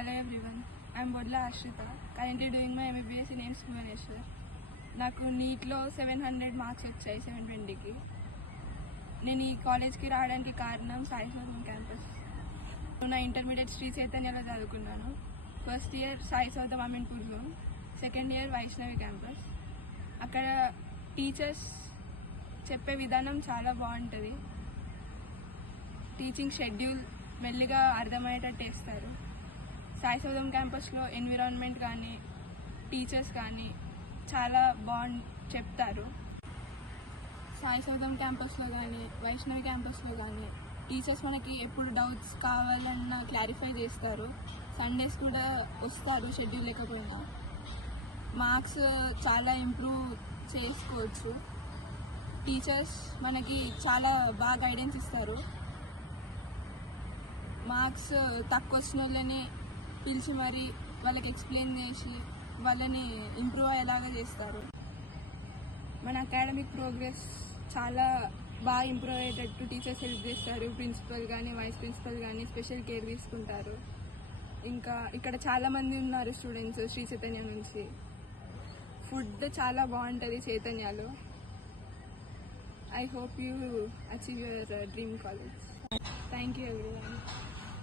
Hello everyone, I am Bodla Ashrita, currently doing my MBBS in AIIMS Bhubaneswar. నాకు నీట్లో 700 marks వచ్చాయి 720కి. నేను ఈ కాలేజ్కి రావడానికి కారణం సాయి సౌదం క్యాంపస్. నా ఇంటర్మీడియట్ శ్రీ చైతన్యలో చదువుకున్నాను. First year Sai Saudham Ameenpur zone, second year Vaishnavi campus. అక్కడ టీచర్స్ చెప్పే విధానం చాలా బాగుంటుంది. టీచింగ్ షెడ్యూల్ మెల్లిగా అర్థమయ్యేటట్టు వేస్తారు. సాయి సౌదం క్యాంపస్లో ఎన్విరాన్మెంట్ కానీ టీచర్స్ కానీ చాలా చెప్తారు. సాయి సౌదం క్యాంపస్లో కానీ వైష్ణవి క్యాంపస్లో కానీ టీచర్స్ మనకి ఎప్పుడు డౌట్స్ కావాలన్నా క్లారిఫై చేస్తారు. సండేస్ కూడా వస్తారు షెడ్యూల్ లేకపోయినా. మార్క్స్ చాలా ఇంప్రూవ్ చేసుకోవచ్చు. టీచర్స్ మనకి చాలా బాగా గైడెన్స్ ఇస్తారు. మార్క్స్ తక్కువ వచ్చిన వాళ్ళని పిలిచి మరి వాళ్ళకి ఎక్స్ప్లెయిన్ చేసి వాళ్ళని ఇంప్రూవ్ అయ్యేలాగా చేస్తారు. మన అకాడమిక్ ప్రోగ్రెస్ చాలా బాగా ఇంప్రూవ్ అయ్యేటట్టు టీచర్స్ హెల్ప్ చేస్తారు. ప్రిన్సిపల్ కానీ వైస్ ప్రిన్సిపల్ కానీ స్పెషల్ కేర్ తీసుకుంటారు. ఇంకా ఇక్కడ చాలామంది ఉన్నారు స్టూడెంట్స్ శ్రీ చైతన్య నుంచి. ఫుడ్ చాలా బాగుంటుంది చైతన్యలో. I hope you achieve your dream college. Thank you everyone.